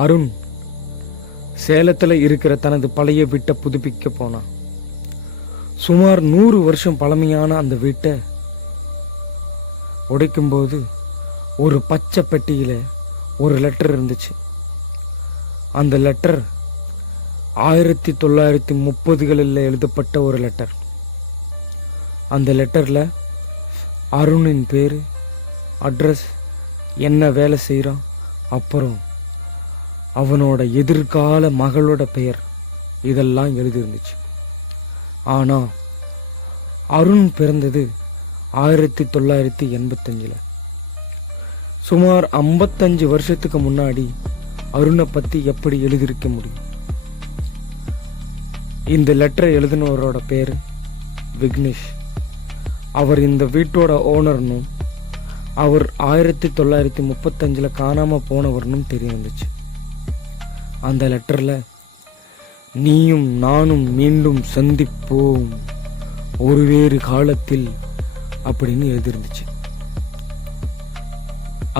அருண் சேலத்தில் இருக்கிற தனது பழைய வீட்டை புதுப்பிக்க போனான். சுமார் 100 வருஷம் பழமையான அந்த வீட்டை உடைக்கும்போது ஒரு பச்சை பெட்டியில் ஒரு லெட்டர் இருந்துச்சு. அந்த லெட்டர் 1930களில் எழுதப்பட்ட ஒரு லெட்டர். அந்த லெட்டரில் அருணின் பேர், அட்ரஸ், என்ன வேலை செய்கிறான், அப்புறம் அவனோட எதிர்கால மகளோட பெயர், இதெல்லாம் எழுதியிருந்துச்சு. ஆனால் அருண் பிறந்தது 1985. சுமார் 55 வருஷத்துக்கு முன்னாடி அருணை பற்றி எப்படி எழுதியிருக்க முடியும்? இந்த லெட்டரை எழுதினவரோட பேர் விக்னேஷ். அவர் இந்த வீட்டோட ஓனர்னும் அவர் 1935 காணாமல் போனவர்னும் தெரிய வந்துச்சு. அந்த லெட்டரில் நீயும் நானும் மீண்டும் சந்திப்போம் ஒரு வேறு காலத்தில் அப்படின்னு எழுதியிருந்துச்சு.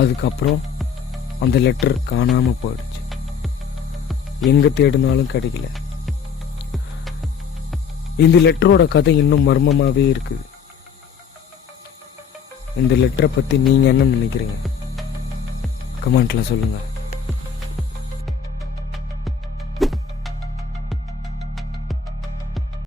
அதுக்கப்புறம் அந்த லெட்டர் காணாமல் போயிடுச்சு. எங்கே தேடினாலும் கிடைக்கல. இந்த லெட்டரோட கதை இன்னும் மர்மமாகவே இருக்குது. இந்த லெட்டரை பற்றி நீங்கள் என்ன நினைக்கிறீங்க? கமெண்ட்டில் சொல்லுங்கள்.